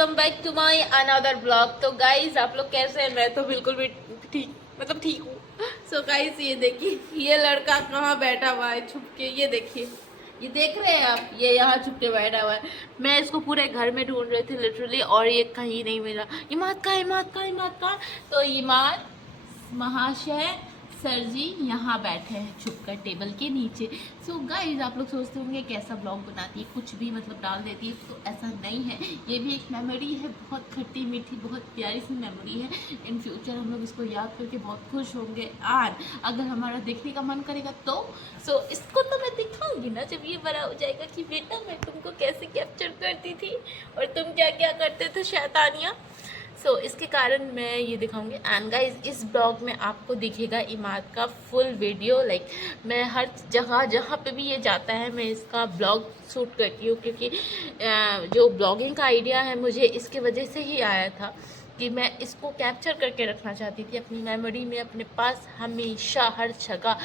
Welcome back to my another blog. तो guys आप लोग कैसे हैं? मैं तो बिल्कुल भी ठीक हूँ। सो गाइज ये देखिए, ये लड़का कहाँ बैठा हुआ है छुप के। ये देखिए, ये देख रहे हैं आप, ये यहाँ छुप के बैठा हुआ है। मैं इसको पूरे घर में ढूंढ रही थी लिटरली, और ये कहीं नहीं मिला। इमाद का, इमाद का, इमाद का। तो इमाद महाशय सर जी यहाँ बैठे हैं छुप कर टेबल के नीचे। सो गाइज आप लोग सोचते होंगे कैसा ब्लॉग बनाती है, कुछ भी मतलब डाल देती है। तो ऐसा नहीं है, ये भी एक मेमोरी है, बहुत खट्टी मीठी बहुत प्यारी सी मेमोरी है। इन फ्यूचर हम लोग इसको याद करके बहुत खुश होंगे। और अगर हमारा देखने का मन करेगा तो इसको तो मैं दिखाऊंगी ना, जब ये बड़ा हो जाएगा कि बेटा मैं तुमको कैसे कैप्चर करती थी और तुम क्या क्या करते थे शैतानियाँ। इसके कारण मैं ये दिखाऊंगी। एंड गाइज इस ब्लॉग में आपको दिखेगा इमाद का फुल वीडियो। लाइक मैं हर जगह जहाँ पे भी ये जाता है मैं इसका ब्लॉग शूट करती हूँ, क्योंकि जो ब्लॉगिंग का आइडिया है मुझे इसके वजह से ही आया था कि मैं इसको कैप्चर करके रखना चाहती थी अपनी मेमोरी में, अपने पास हमेशा हर जगह।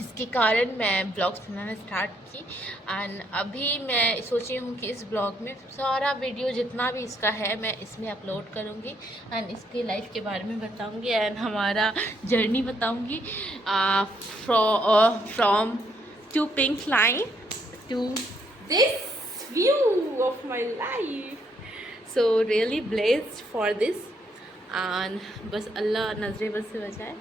इसके कारण मैं ब्लॉग्स बनाना स्टार्ट की। एंड अभी मैं सोची हूँ कि इस ब्लॉग में सारा वीडियो जितना भी इसका है मैं इसमें अपलोड करूँगी। एंड इसके लाइफ के बारे में बताऊँगी एंड हमारा जर्नी बताऊँगी from to pink line to this view of my life. So really blessed for this. And बस अल्लाह नजरे बस से बचाए,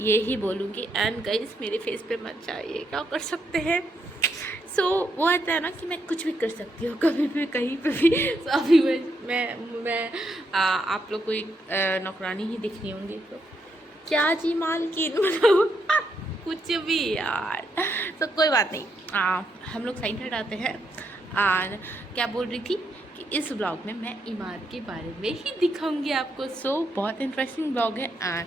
ये ही बोलूँगी। एंड गाइस मेरे फेस पे मत जाइए, क्या कर सकते हैं। वो आता है ना कि मैं कुछ भी कर सकती हूँ कभी भी कहीं पे भी। अभी मैं आप लोग को एक नौकरानी ही दिख रही होंगी। तो क्या जी मालकिन मतलब कुछ भी यार। कोई बात नहीं, हम लोग साइड हटाते हैं। और क्या बोल रही थी कि इस ब्लॉग में मैं इमारत के बारे में ही दिखाऊंगी आपको। बहुत इंटरेस्टिंग ब्लॉग है। एंड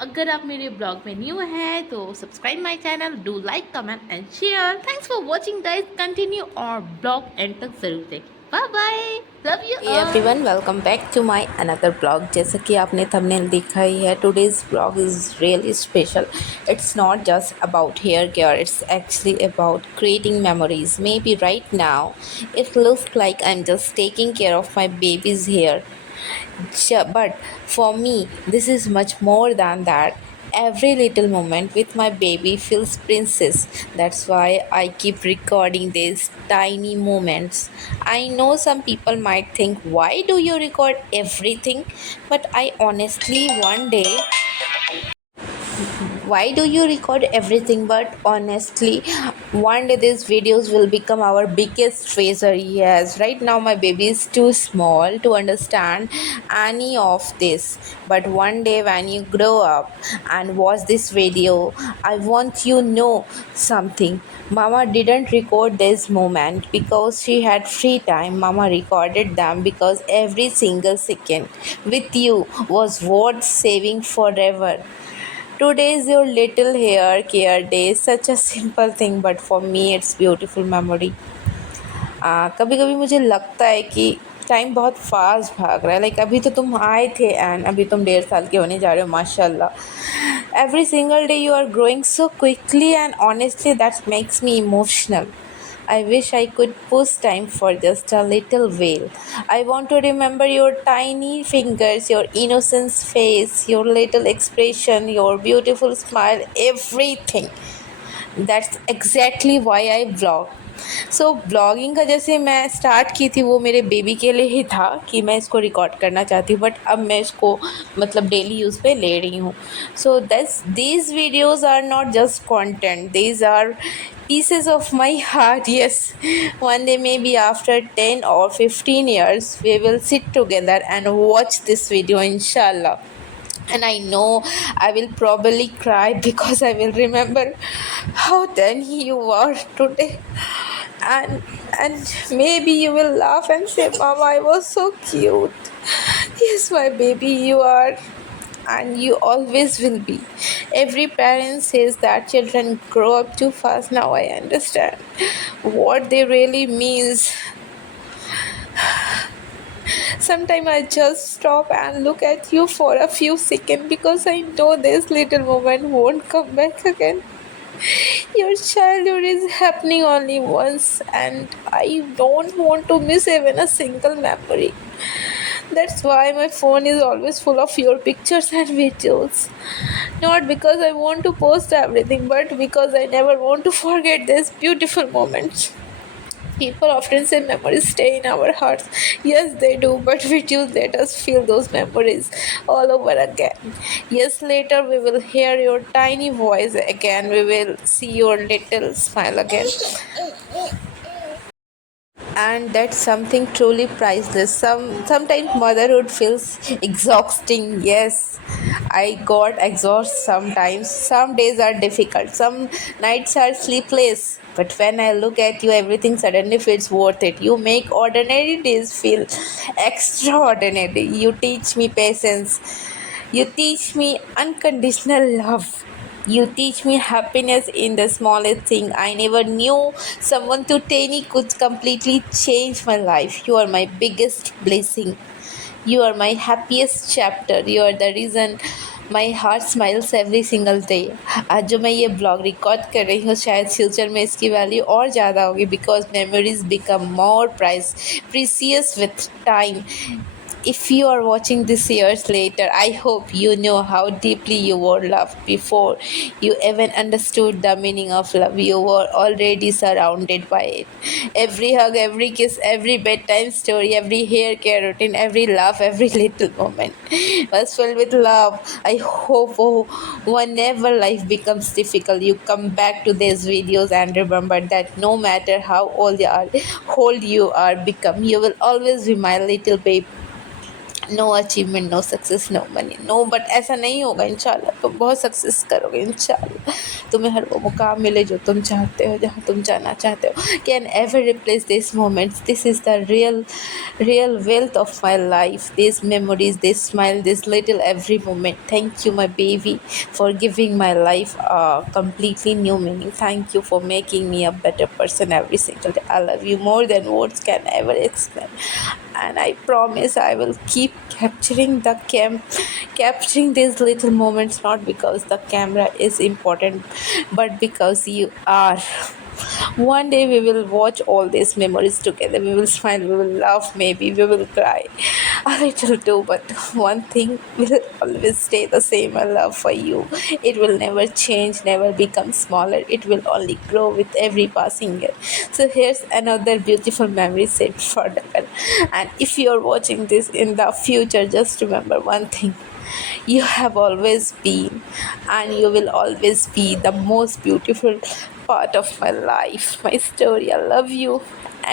अगर आप मेरे ब्लॉग में न्यू है तो subscribe my channel, do like comment and share. Thanks for watching guys, continue और ब्लॉग एंड तक ज़रूर देखें। Bye bye, love you everyone, welcome back to my another blog. जैसा कि आपने थंबनेल देखा ही है, today's blog is really special. It's not just about hair care, it's actually about creating memories. Maybe right now it looks like I'm just taking care of my baby's hair. But for me, this is much more than that. Every little moment with my baby feels princess. That's why I keep recording these tiny moments. I know some people might think, why do you record everything? But I honestly, one day, why do you record everything? But honestly, one day these videos will become our biggest treasure. Yes, right now my baby is too small to understand any of this, but one day when you grow up and watch this video, I want you know something. Mama didn't record this moment because she had free time. Mama recorded them because every single second with you was worth saving forever. Today is your little hair care day. Such a simple thing, but for me it's beautiful memory. कभी कभी मुझे लगता है कि time बहुत fast भाग रहा है. लाइक अभी तो तुम आए थे एंड अभी तुम 1.5 साल के होने जा रहे हो, माशाल्लाह. Every single day you are growing so quickly and honestly that makes me emotional. I wish I could push time for just a little while. I want to remember your tiny fingers, your innocent face, your little expression, your beautiful smile, everything. That's exactly why I vlog. Blogging का जैसे मैं start की थी वो मेरे baby के लिए ही था कि मैं इसको रिकॉर्ड करना चाहती हूँ, बट अब मैं इसको मतलब डेली यूज़ पे ले रही हूँ. These videos are not just content, these are pieces of my heart. Yes, one day maybe after 10 or 15 years we will sit together and watch this video, inshallah. And I know I will probably cry because I will remember how tiny you are today. And maybe you will laugh and say, Mama, I was so cute. Yes, my baby, you are, and you always will be. Every parent says that children grow up too fast. Now I understand what they really means. Sometimes I just stop and look at you for a few seconds because I know this little moment won't come back again. Your childhood is happening only once, and I don't want to miss even a single memory. That's why my phone is always full of your pictures and videos. Not because I want to post everything, but because I never want to forget these beautiful moments. People often say memories stay in our hearts. Yes, they do, but videos let us feel those memories all over again. Yes, later we will hear your tiny voice again. We will see your little smile again. And that's something truly priceless. Sometimes motherhood feels exhausting. Yes, I got exhausted sometimes. Some days are difficult, some nights are sleepless, but when I look at you, everything suddenly feels worth it. You make ordinary days feel extraordinary. You teach me patience, you teach me unconditional love. You teach me happiness in the smallest thing. I never knew someone too tiny could completely change my life. You are my biggest blessing. You are my happiest chapter. You are the reason my heart smiles every single day. आज जो मैं ये blog record कर रही हूँ, शायद future में इसकी वैल्यू और ज़्यादा होगी, because memories become more precious with time. If you are watching this years later, I hope you know how deeply you were loved before you even understood the meaning of love. You were already surrounded by it. Every hug, every kiss, every bedtime story, every hair care routine, every laugh, every little moment was filled with love. I hope whenever life becomes difficult, you come back to these videos and remember that no matter how old you are become, you will always be my little baby. No achievement, no success, no money, no, but ऐसा नहीं होगा. इंशाल्लाह तुम बहुत success करोगे. इंशाल्लाह तुम्हें हर वो मुकाम मिले जो तुम चाहते हो, जहाँ तुम जाना चाहते हो. Can ever replace this moments. This is the real wealth of my life. These memories, this smile, this little every moment. Thank you, my baby, for giving my life a completely new meaning. Thank you for making me a better person every single day. I love you more than words can ever explain. And I promise I will keep capturing these little moments, not because the camera is important, but because you are. One day we will watch all these memories together. We will smile, we will laugh, maybe we will cry a little too, but one thing will always stay the same: my love for you. It will never change, never become smaller. It will only grow with every passing year. So here's another beautiful memory saved forever. And if you're watching this in the future, just remember one thing: you have always been, and you will always be, the most beautiful part of my life, my story. I love you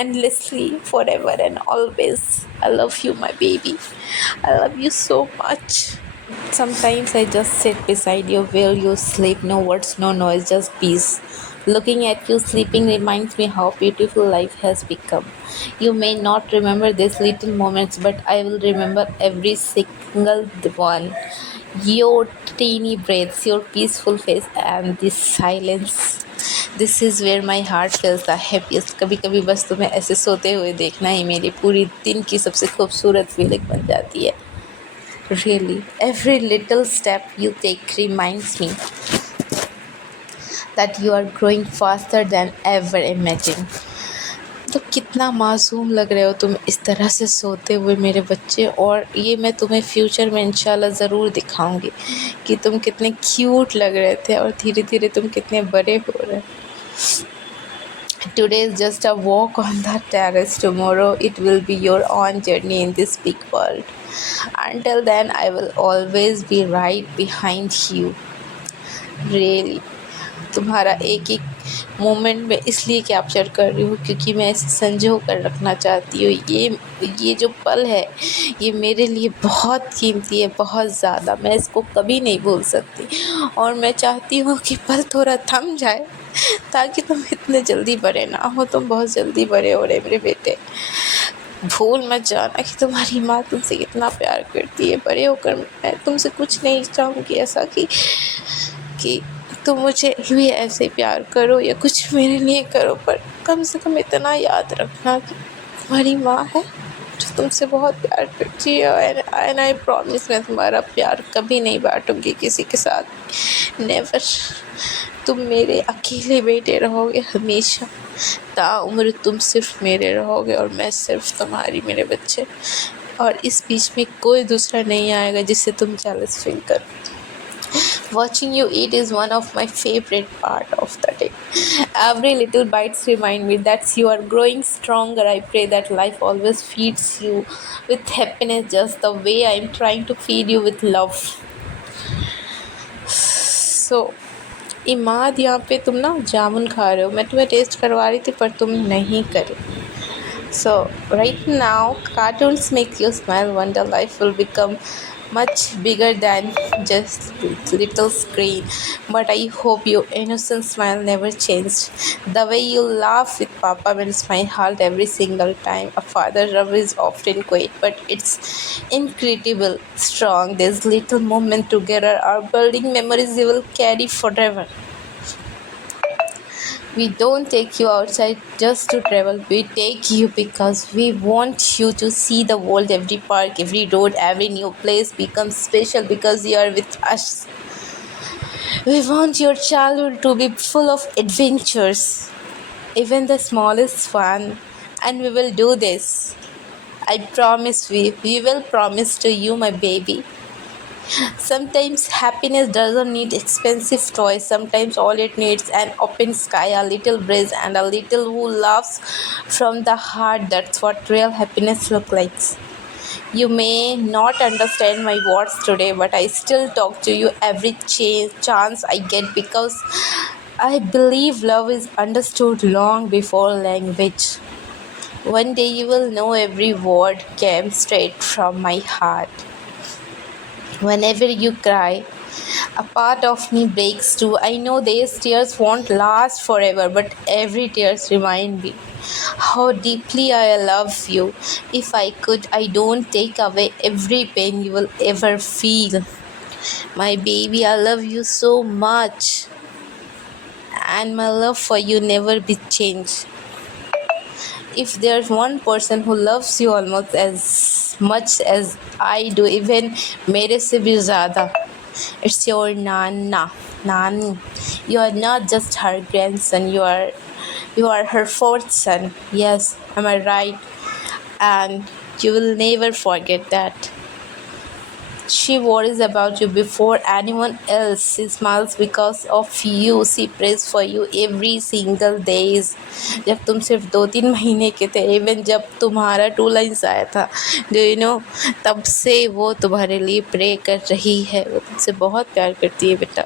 endlessly, forever and always. I love you, my baby. I love you so much. Sometimes I just sit beside you while you sleep, no words, no noise, just peace. Looking at you sleeping reminds me how beautiful life has become. You may not remember these little moments, but I will remember every single one. Your teeny breaths, your peaceful face, and this silence. This is where my heart feels the happiest. कभी कभी बस तुम्हें ऐसे सोते हुए देखना ही मेरे पूरी दिन की सबसे खूबसूरत फीलिंग बन जाती है. Really, every little step you take reminds me that you are growing faster than ever imagined. तो कितना मासूम लग रहे हो तुम इस तरह से सोते हुए मेरे बच्चे. और ये मैं तुम्हें फ्यूचर में इंशाल्लाह ज़रूर दिखाऊंगी कि तुम कितने क्यूट लग रहे थे और धीरे धीरे तुम कितने बड़े हो रहे. Today is just a walk on the terrace. Tomorrow it will be your own journey in this big world. Until then, I will always be right behind you. Really. तुम्हारा एक एक मोमेंट में इसलिए कैप्चर कर रही हूँ क्योंकि मैं इसे संजो कर रखना चाहती हूँ. ये जो पल है ये मेरे लिए बहुत कीमती है, बहुत ज़्यादा. मैं इसको कभी नहीं भूल सकती और मैं चाहती हूँ कि पल थोड़ा थम जाए ताकि तुम इतने जल्दी बड़े ना हो. तुम बहुत जल्दी बड़े हो रहे मेरे बेटे. भूल मत जाना कि तुम्हारी माँ तुमसे कितना प्यार करती है. बड़े होकर मैं तुमसे कुछ नहीं चाहूँगी ऐसा कि तुम मुझे भी ऐसे प्यार करो या कुछ मेरे लिए करो, पर कम से कम इतना याद रखना कि तुम्हारी माँ है जो तुमसे बहुत प्यार करती है. एंड आई प्रॉमिस मैं तुम्हारा प्यार कभी नहीं बांटूंगी किसी के साथ. नेवर. तुम मेरे अकेले बेटे रहोगे हमेशा, ताउम्र तुम सिर्फ मेरे रहोगे और मैं सिर्फ तुम्हारी, मेरे बच्चे। और इस बीच में कोई दूसरा नहीं आएगा जिससे तुम जेलस फील करो। Watching you eat is one of my favorite part of the day. Every little bites remind me that you are growing stronger. I pray that life always feeds you with happiness just the way I am trying to feed you with love. So, Imad यहाँ पे तुम ना जामुन खा रहे हो, मैं तुम्हें test करवा रही थी पर तुम नहीं करे. So right now cartoons make you smile. One day life will become much bigger than just little screen, but I hope your innocent smile never changed. The way you laugh with Papa melts my heart every single time. A father love is often quiet, but it's incredible strong. These little moments together are building memories you will carry forever. We don't take you outside just to travel. We take you because we want you to see the world. Every park, every road, every new place becomes special because you are with us. We want your childhood to be full of adventures, even the smallest one. And we will do this. I promise we will promise to you, my baby. Sometimes happiness doesn't need expensive toys. Sometimes all it needs an open sky, a little breeze, and a little who laughs from the heart. That's what real happiness looks like. You may not understand my words today, but I still talk to you every chance I get because I believe love is understood long before language. One day you will know every word came straight from my heart. Whenever you cry, a part of me breaks too. I know these tears won't last forever, but every tears remind me how deeply I love you. If I could, I don't take away every pain you will ever feel. My baby, I love you so much, and my love for you never be changed. If there's one person who loves you almost as much as I do, even मेरे से भी ज़्यादा, it's your Nana, Nani. You are not just her grandson, you are her fourth son. Yes, am I right? And you will never forget that. She worries about you before anyone else. She smiles because of you. She prays for you every single day. जब तुम सिर्फ 2-3 महीने के थे, even जब तुम्हारा 2 lines आया था, तब से वो तुम्हारे लिए प्रे कर रही है. वो तुमसे बहुत प्यार करती है बेटा.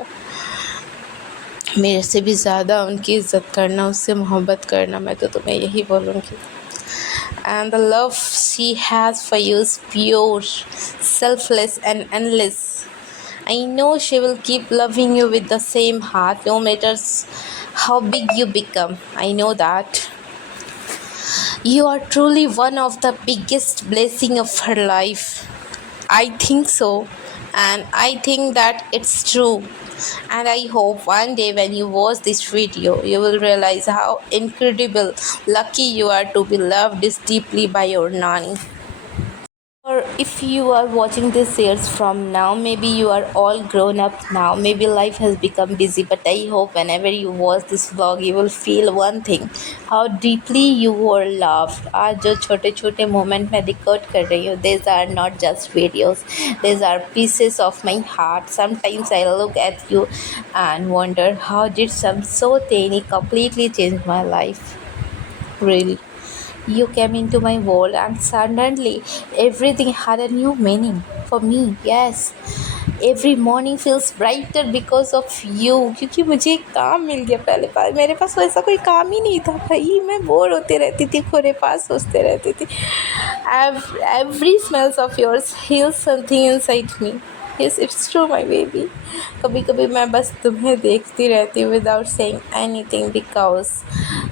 मेरे से भी ज़्यादा उनकी इज़्ज़त करना, उससे मोहब्बत करना, मैं तो तुम्हें यही बोलूँगी. And the love she has for you is pure, selfless, and endless. I know she will keep loving you with the same heart, no matter how big you become. I know that. You are truly one of the biggest blessing of her life. I think so, and I think that it's true. And I hope one day when you watch this video, you will realize how incredible lucky you are to be loved this deeply by your Nani. Or if you are watching this years from now, maybe you are all grown up now, maybe life has become busy, but I hope whenever you watch this vlog, you will feel one thing, how deeply you were loved. आज जो छोटे छोटे moment मैं record कर रही हूँ, these are not just videos, these are pieces of my heart. Sometimes I look at you and wonder how did some so tiny completely change my life. Really. You came into my world and suddenly everything had a new meaning for me. Yes, every morning feels brighter because of you. क्योंकि मुझे एक काम मिल गया. पहले पास मेरे पास वैसा कोई काम ही नहीं था भाई. मैं बोर होते रहती थी, खुरे पास सोचते रहती थी. Every smells of yours heals something inside me. Yes, it's true, my baby. कभी कभी मैं बस तुम्हें देखती रहती हूँ without saying anything because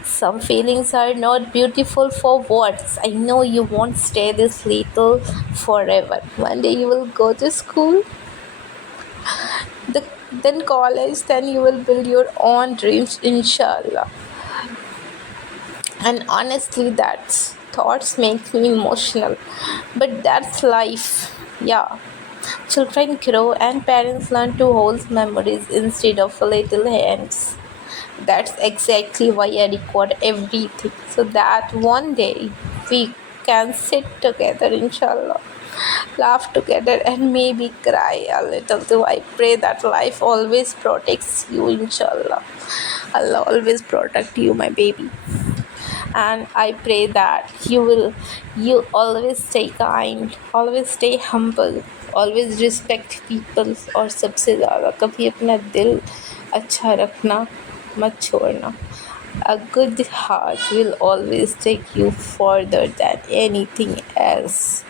some feelings are not beautiful for words. I know you won't stay this little forever. One day you will go to school, then college, then you will build your own dreams, inshallah. And honestly, that's thoughts make me emotional. But that's life. Yeah. Children grow and parents learn to hold memories instead of little hands. That's exactly why I record everything, so that one day we can sit together, inshallah, laugh together, and maybe cry a little too. I pray that life always protects you, inshallah. Allah always protect you, my baby. And I pray that you always stay kind, always stay humble, always respect people, और सबसे ज़्यादा कभी अपना दिल अच्छा रखना मत छोड़ना. A good heart will always take you further than anything else.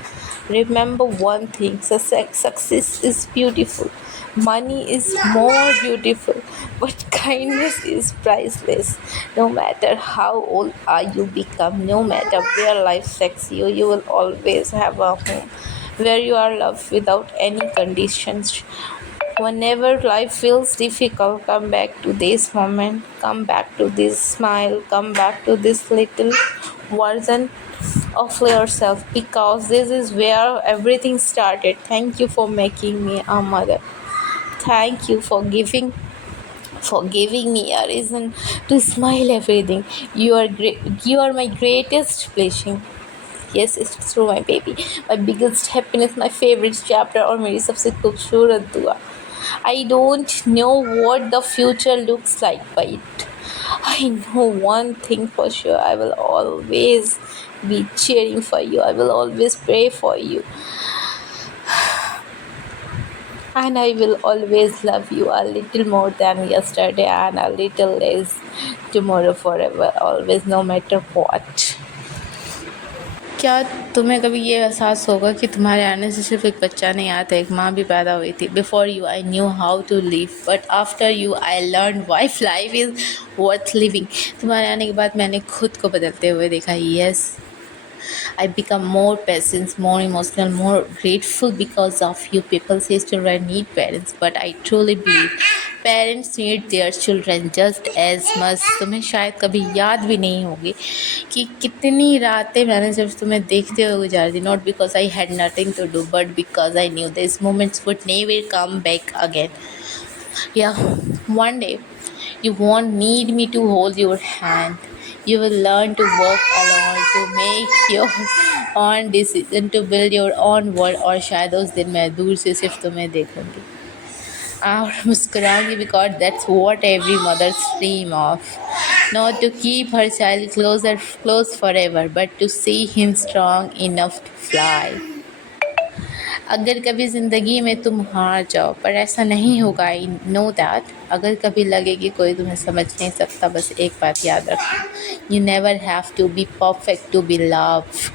Remember one thing, success is beautiful, money is more beautiful, but kindness is priceless. No matter how old you become, no matter where life takes you, you will always have a home where you are loved without any conditions. Whenever life feels difficult, come back to this moment, come back to this smile, come back to this little version of yourself, because this is where everything started. Thank you for making me a mother. Thank you for giving me a reason to smile everything. You are great. You are my greatest blessing. Yes, it's true, my baby. My biggest happiness, my favorite chapter, और मेरी सबसे खूबसूरत दुआ. I don't know what the future looks like, but I know one thing for sure. I will always be cheering for you. I will always pray for you. And I will always love you a little more than yesterday and a little less tomorrow, forever, always, no matter what. क्या तुम्हें कभी ये एहसास होगा कि तुम्हारे आने से सिर्फ एक बच्चा नहीं आता, एक माँ भी पैदा हुई थी. Before you I knew how to live, but after you I learn why life is worth living. तुम्हारे आने के बाद मैंने खुद को बदलते हुए देखा. Yes, I become more patient, more emotional, more grateful because of you. People say children need parents, but I truly believe parents need their children just as much. तुम्हें शायद कभी याद भी नहीं होगी कि कितनी रातें मैंने सिर्फ तुम्हें देखते हुए गुजारी थी. Not because I had nothing to do, but because I knew these moments would never come back again. Yeah, one day you won't need me to hold your hand. You will learn to walk alone, to make your own decision, to build your own world. और शायद उस दिन मैं दूर से सिर्फ तुम्हें देखूंगी और मुस्कुराऊंगी, because that's what every mother's dream of. Not to keep her child close forever, but to see him strong enough to fly. अगर कभी ज़िंदगी में तुम हार जाओ, पर ऐसा नहीं होगा, आई नो दैट. अगर कभी लगे कि कोई तुम्हें समझ नहीं सकता, बस एक बात याद रखो, you never have to be perfect to be loved.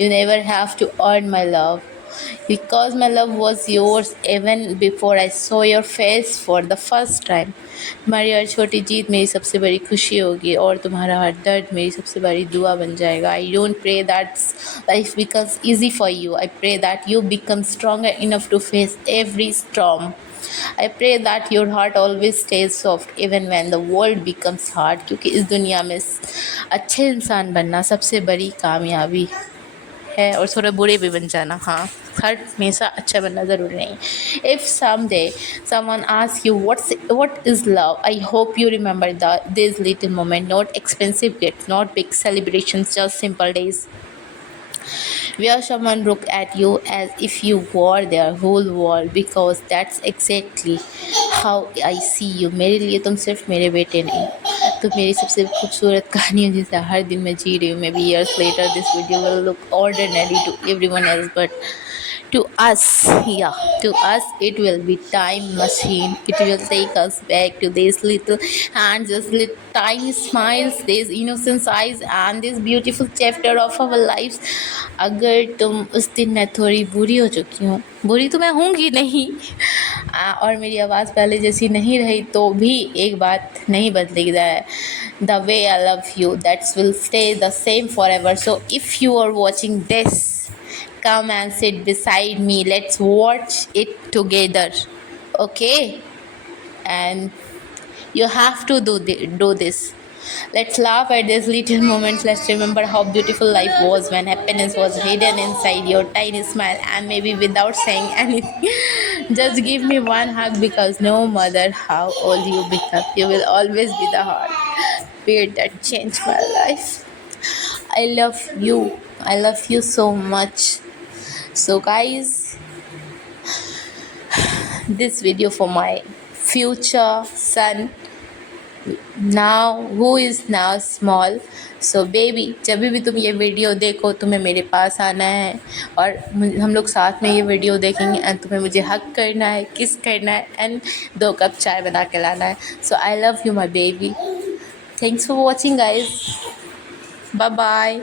You never have to earn my love, because my love was yours even before I saw your face for the first time. तुम्हारी हर छोटी जीत मेरी सबसे बड़ी खुशी होगी, और तुम्हारा हर दर्द मेरी सबसे बड़ी दुआ बन जाएगा. I don't pray that life becomes easy for you. I pray that you become stronger enough to face every storm. I pray that your heart always stays soft even when the world becomes hard, क्योंकि इस दुनिया में अच्छे इंसान बनना सबसे बड़ी कामयाबी है, और थोड़ा बुरे भी बन जाना. हाँ, हर हमेशा अच्छा बनना ज़रूरी नहीं. If someday someone asks you what is love, I hope you remember these little moments, not expensive gifts, not big celebrations, just simple days where someone look at you as if you were their whole world, because that's exactly how I see you. मेरे लिए तुम सिर्फ मेरे बेटे नहीं, तुम मेरी सबसे खूबसूरत कहानी हो जिसे हर दिन मैं जी रही हूँ. Maybe years later this video will look ordinary to everyone else, but to us, yeah, to us it will be time machine. It will take us back to these little hands, these little tiny smiles, these innocent eyes, and this beautiful chapter of our lives. अगर तुम उस दिन, मैं थोड़ी बुरी हो चुकी हूँ, बुरी तो मैं होंगी नहीं, और मेरी आवाज़ पहले जैसी नहीं रही, तो भी एक बात नहीं बदलेगी. The way I love you, that will stay the same forever. So if you are watching this, come and sit beside me, let's watch it together, okay? And you have to do this. Let's laugh at these little moments. Let's remember how beautiful life was when happiness was hidden inside your tiny smile, and maybe without saying anything. Just give me one hug, because no matter how old you become, you will always be the heartbeat that changed my life. I love you. I love you so much. So, guys, this video for my future son, now who is now small. So baby, जब भी तुम ये video देखो तुम्हें मेरे पास आना है और हम लोग साथ में ये वीडियो देखेंगे एंड तुम्हें मुझे हक करना है, किस करना है एंड 2 कप चाय बना के लाना है. So I love you my baby. Thanks for watching guys. Bye bye.